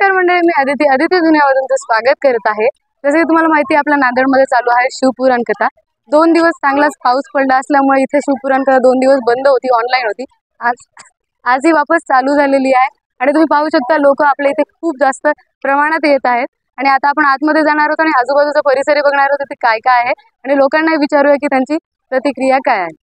नमस्कार मंडळी, मी अदिती दुनियामधून तुमचं स्वागत करत आहे। जसे की तुम्हाला माहिती आहे, आपल्या नांदेडमध्ये चालू आहे शिवपुराण कथा। 2 दिवस चांगलाच पाऊस पडला असल्यामुळे इथे शिवपुराण कथा 2 दिवस बंद होती, ऑनलाईन होती। आज ही वापस चालू झालेली आहे आणि तुम्ही पाहू शकता लोक आपल्या इथे खूप जास्त प्रमाणात येत आहेत। आणि आता आपण आतमध्ये जाणार आहोत आणि आजूबाजूचा परिसर बघणार आहोत ते काय काय आहे आणि लोकांना विचारूया की त्यांची प्रतिक्रिया काय आहे।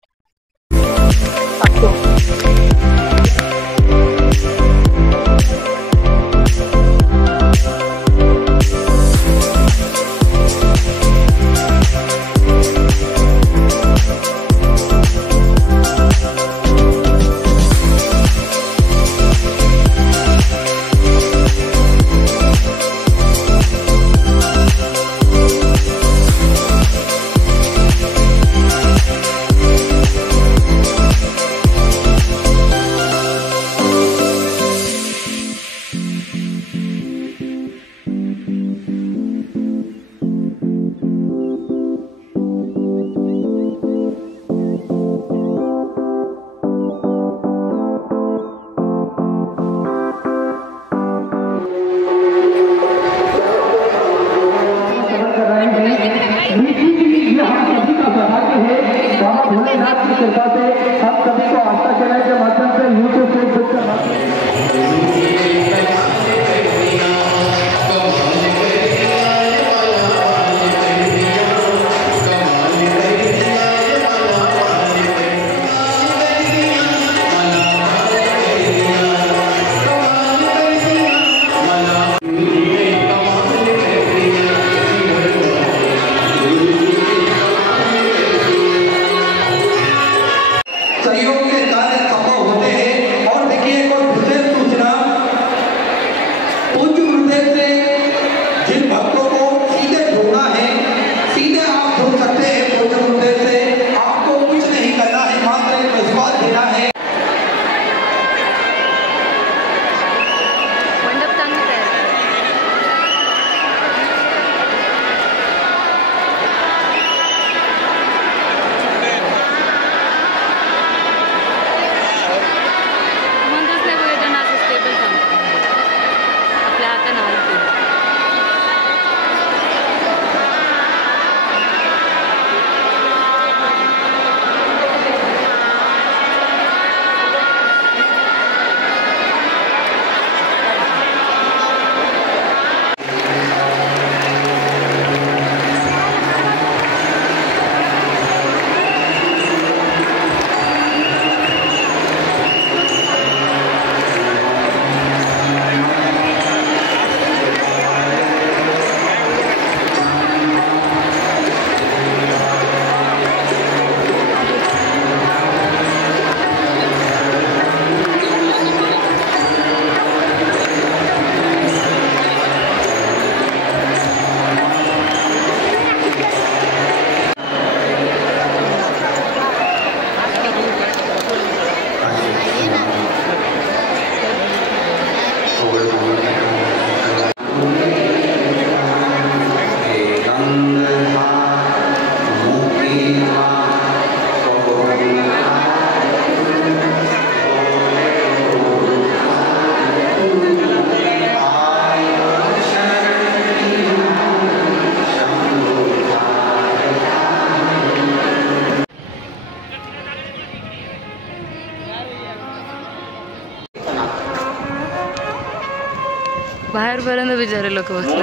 बाहर पर्यंत बिचारे लोक बसले।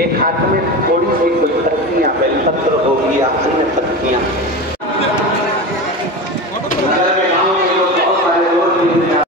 एक हाथ में थोड़ी सी कोई पत्तियां बेलपत्र हो गया, अन्य पत्तियां